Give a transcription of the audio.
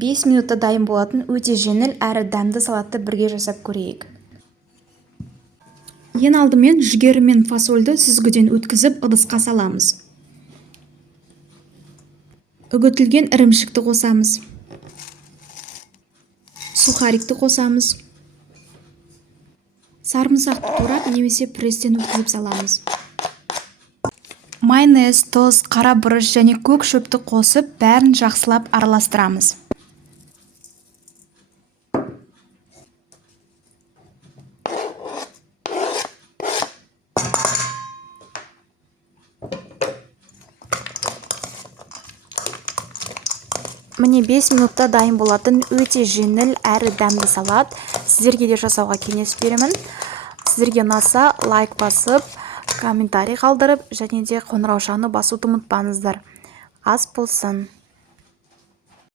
5 минутта дайын болатын өте жеңіл әрі дәмді салатты бірге жасап көрейік. Ең алдымен жүгері мен фасольді сүзгіден өткізіп ыдысқа саламыз. Үгітілген ірімшікті қосамыз. Сухарикті қосамыз. Сарымсақты турап немесе пресстен өткізіп саламыз. Майонез, тұз, қара бұрыш және көк шөпті қосып, бәрін жақсылап араластырамыз. Міне 5 минутта дайын болатын өте жеңіл әрі дәмді салат. Сіздерге де жасауға кеңес беремін. Сіздерге ұнаса, лайк басып, комментарий қалдырып, және де қоңыраушаны басуды ұмытпаңыздар. Ас болсын.